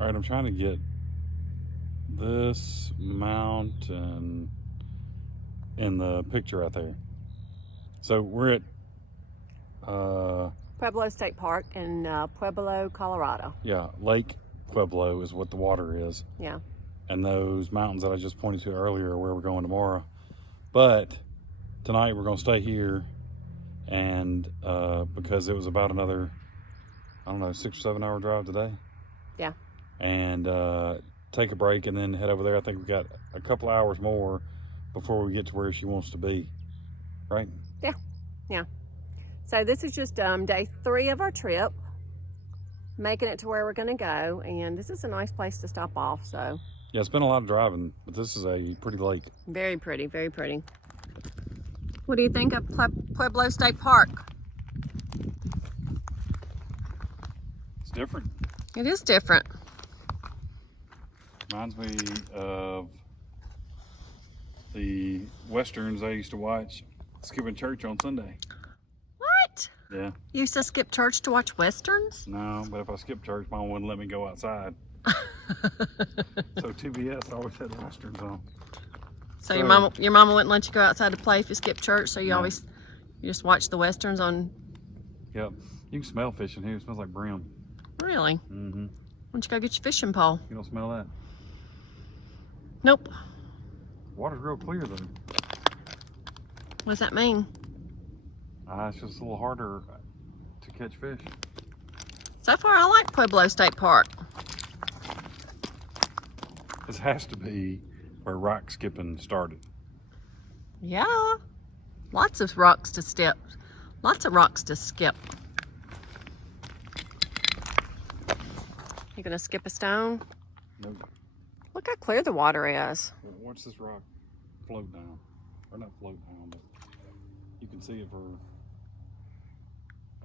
All right, I'm trying to get this mountain in the picture right there. So we're at Pueblo State Park in Pueblo, Colorado. yeah, Lake Pueblo is what the water is. Yeah. And those mountains that I just pointed to earlier are where we're going tomorrow. But tonight we're going to stay here, and because it was about another, I don't know, 6 or 7 hour drive today. Yeah. And take a break and then head over there. I think we've got a couple hours more before we get to where she wants to be, right? Yeah. Yeah. So this is just day 3 of our trip, making it to where we're going to go, and this is a nice place to stop off. So yeah, it's been a lot of driving, but this is a pretty lake. Very pretty, very pretty. What do you think of Pueblo State Park? It's different. It is different. Reminds me of the westerns I used to watch skipping church on Sunday. What? Yeah. You used to skip church to watch westerns? No, but if I skipped church, Mom wouldn't let me go outside. So TBS always had westerns on. So your mama wouldn't let you go outside to play if you skipped church, so you always just watch the westerns on. Yep. You can smell fish in here. It smells like brim. Really? Mm-hmm. Why don't you go get your fishing pole? You don't smell that? Nope. Water's real clear though. What does that mean? It's just a little harder to catch fish. So far, I like Pueblo State Park. This has to be where rock skipping started. Yeah. Lots of rocks to skip. Lots of rocks to skip. You gonna skip a stone? Nope. Look how clear the water is. Watch this rock float down. Or not float down, but you can see it for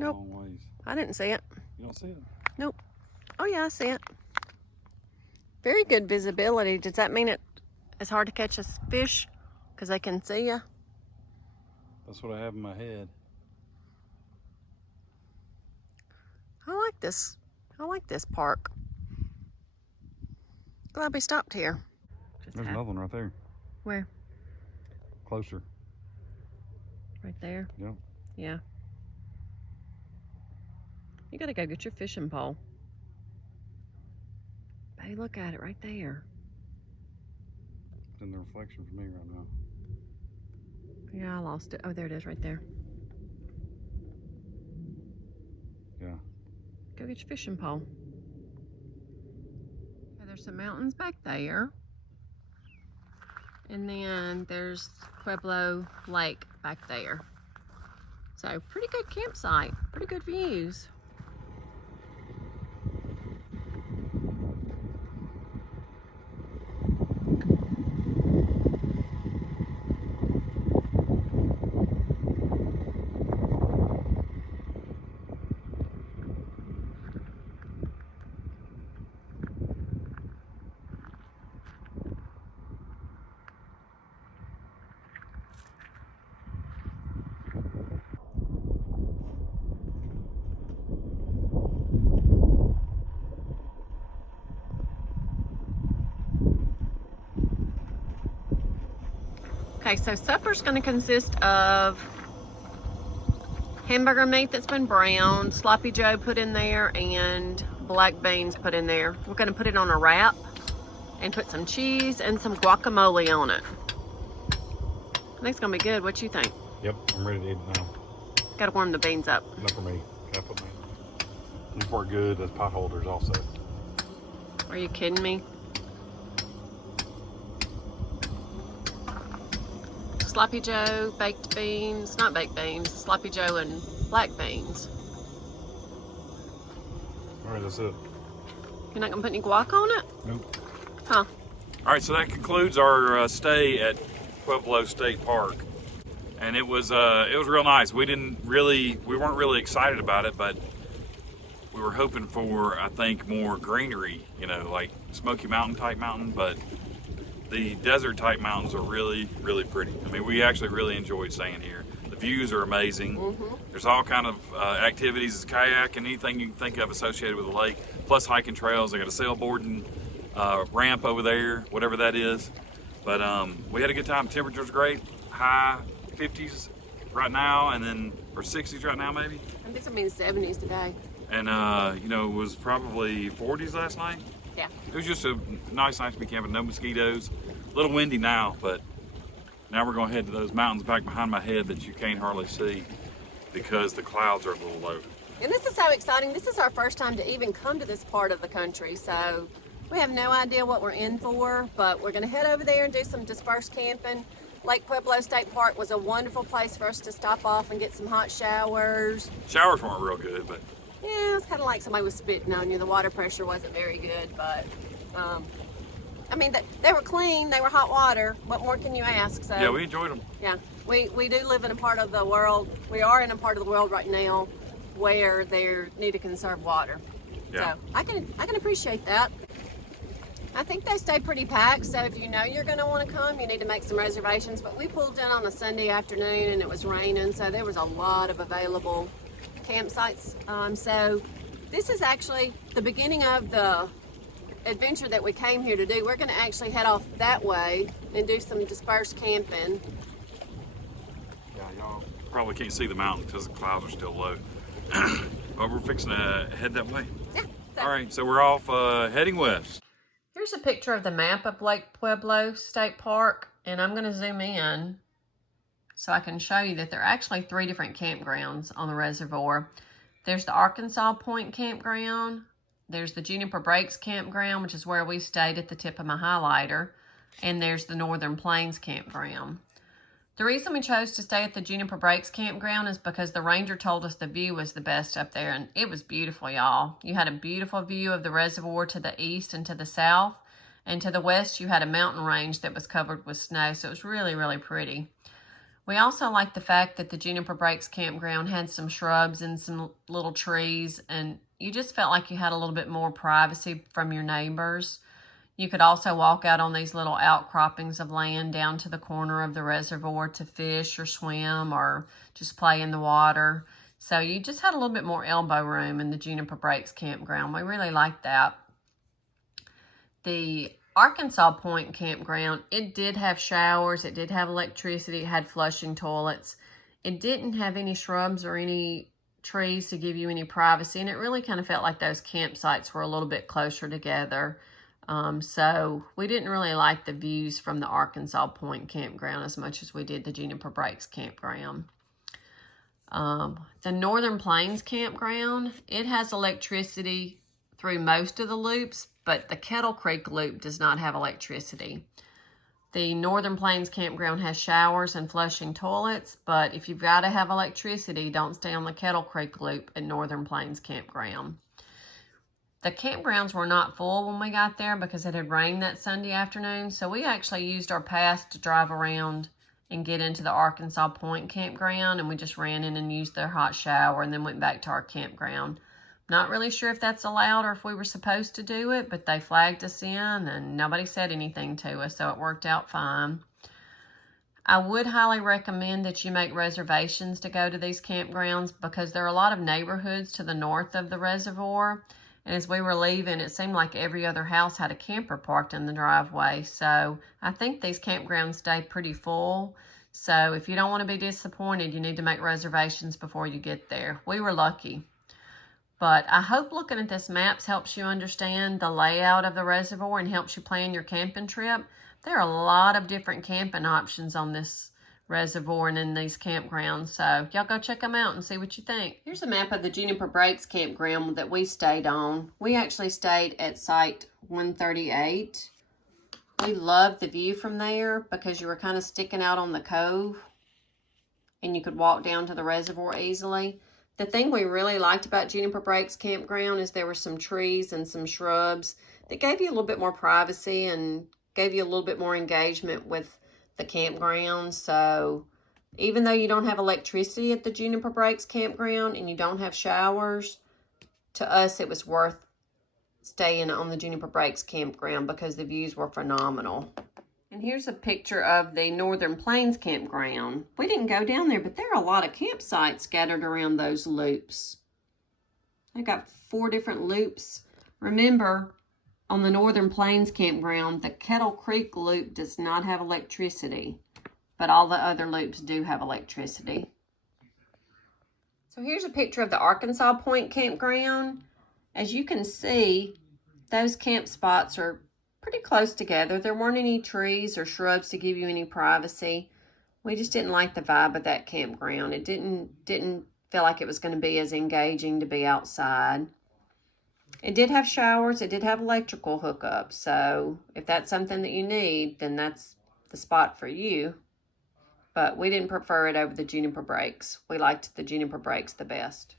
a long ways. I didn't see it. You don't see it? Nope. Oh yeah, I see it. Very good visibility. Does that mean it's hard to catch a fish because they can see you? That's what I have in my head. I like this. I like this park. Glad we stopped here. There's another one right there. Where? Closer. Right there? Yeah. Yeah. You gotta go get your fishing pole. Hey, look at it right there. It's in the reflection for me right now. Yeah, I lost it. Oh, there it is right there. Yeah. Go get your fishing pole. Okay, there's some mountains back there. And then there's Pueblo Lake back there. So pretty good campsite, pretty good views. Okay, so supper's gonna consist of hamburger meat that's been browned, sloppy joe put in there, and black beans put in there. We're gonna put it on a wrap and put some cheese and some guacamole on it. I think it's gonna be good. What you think? Yep, I'm ready to eat it now. Gotta warm the beans up. Not for me. Gotta put me. These work good as pot holders also. Are you kidding me? Sloppy joe, baked beans, not baked beans, sloppy joe and black beans. All right, that's it. You're not gonna put any guac on it? Nope. Huh. All right, so that concludes our stay at Pueblo State Park, and it was real nice. We weren't really excited about it, but we were hoping for, I think, more greenery, you know, like Smoky Mountain type mountain, but the desert type mountains are really, really pretty. I mean, we actually really enjoyed staying here. The views are amazing. There's all kind of activities, kayak and anything you can think of associated with the lake, plus hiking trails. They got a sailboarding ramp over there, whatever that is. But we had a good time. Temperature's great, high 50s right now, and then or 60s right now maybe. I think something in the 70s today. And you know, it was probably 40s last night. Yeah. It was just a nice night to be camping. No mosquitoes. A little windy now, but now we're going to head to those mountains back behind my head that you can't hardly see because the clouds are a little low. And this is so exciting. This is our first time to even come to this part of the country, so we have no idea what we're in for, but we're going to head over there and do some dispersed camping. Lake Pueblo State Park was a wonderful place for us to stop off and get some hot showers. Showers weren't real good, but Yeah, it's kind of like somebody was spitting on you. The water pressure wasn't very good, but I mean, they were clean. They were hot water. What more can you ask? So yeah, we enjoyed them. yeah, we do live in a part of the world. We are in a part of the world right now where they need to conserve water. Yeah. So I can appreciate that. I think they stay pretty packed, so if you know you're going to want to come, you need to make some reservations. But we pulled in on a Sunday afternoon and it was raining, so there was a lot of available campsites. So this is actually the beginning of the adventure that we came here to do. We're going to actually head off that way and do some dispersed camping. Yeah, y'all probably can't see the mountain because the clouds are still low. But we're fixing to head that way. Yeah. All right, so we're off heading west. Here's a picture of the map of Lake Pueblo State Park, and I'm going to zoom in so I can show you that there are actually 3 different campgrounds on the reservoir. There's the Arkansas Point Campground, there's the Juniper Breaks Campground, which is where we stayed at the tip of my highlighter, and there's the Northern Plains Campground. The reason we chose to stay at the Juniper Breaks Campground is because the ranger told us the view was the best up there, and it was beautiful, y'all. You had a beautiful view of the reservoir to the east and to the south, and to the west you had a mountain range that was covered with snow, so it was really, really pretty. We also liked the fact that the Juniper Breaks Campground had some shrubs and some little trees, and you just felt like you had a little bit more privacy from your neighbors. You could also walk out on these little outcroppings of land down to the corner of the reservoir to fish or swim or just play in the water. So you just had a little bit more elbow room in the Juniper Breaks Campground. We really liked that. The Arkansas Point Campground, it did have showers, it did have electricity, it had flushing toilets. It didn't have any shrubs or any trees to give you any privacy, and it really kind of felt like those campsites were a little bit closer together. So we didn't really like the views from the Arkansas Point Campground as much as we did the Juniper Breaks Campground. The Northern Plains Campground, it has electricity through most of the loops, but the Kettle Creek Loop does not have electricity. The Northern Plains Campground has showers and flushing toilets, but if you've got to have electricity, don't stay on the Kettle Creek Loop at Northern Plains Campground. The campgrounds were not full when we got there because it had rained that Sunday afternoon, so we actually used our pass to drive around and get into the Arkansas Point Campground, and we just ran in and used their hot shower and then went back to our campground. Not really sure if that's allowed or if we were supposed to do it, but they flagged us in and nobody said anything to us, so it worked out fine. I would highly recommend that you make reservations to go to these campgrounds because there are a lot of neighborhoods to the north of the reservoir. And as we were leaving, it seemed like every other house had a camper parked in the driveway. So I think these campgrounds stay pretty full. So if you don't want to be disappointed, you need to make reservations before you get there. We were lucky. But I hope looking at this maps helps you understand the layout of the reservoir and helps you plan your camping trip. There are a lot of different camping options on this reservoir and in these campgrounds, so y'all go check them out and see what you think. Here's a map of the Juniper Breaks Campground that we stayed on. We actually stayed at site 138. We loved the view from there because you were kind of sticking out on the cove and you could walk down to the reservoir easily. The thing we really liked about Juniper Breaks Campground is there were some trees and some shrubs that gave you a little bit more privacy and gave you a little bit more engagement with the campground. So even though you don't have electricity at the Juniper Breaks Campground and you don't have showers, to us it was worth staying on the Juniper Breaks Campground because the views were phenomenal. And here's a picture of the Northern Plains campground. We didn't go down there, but there are a lot of campsites scattered around those loops. I got 4 different loops. Remember, on the Northern Plains campground, the Kettle Creek loop does not have electricity, but all the other loops do have electricity. So here's a picture of the Arkansas Point campground. As you can see, those camp spots are pretty close together. There weren't any trees or shrubs to give you any privacy. We just didn't like the vibe of that campground. It didn't feel like it was going to be as engaging to be outside. It did have showers. It did have electrical hookups. So if that's something that you need, then that's the spot for you. But we didn't prefer it over the Juniper Breaks. We liked the Juniper Breaks the best.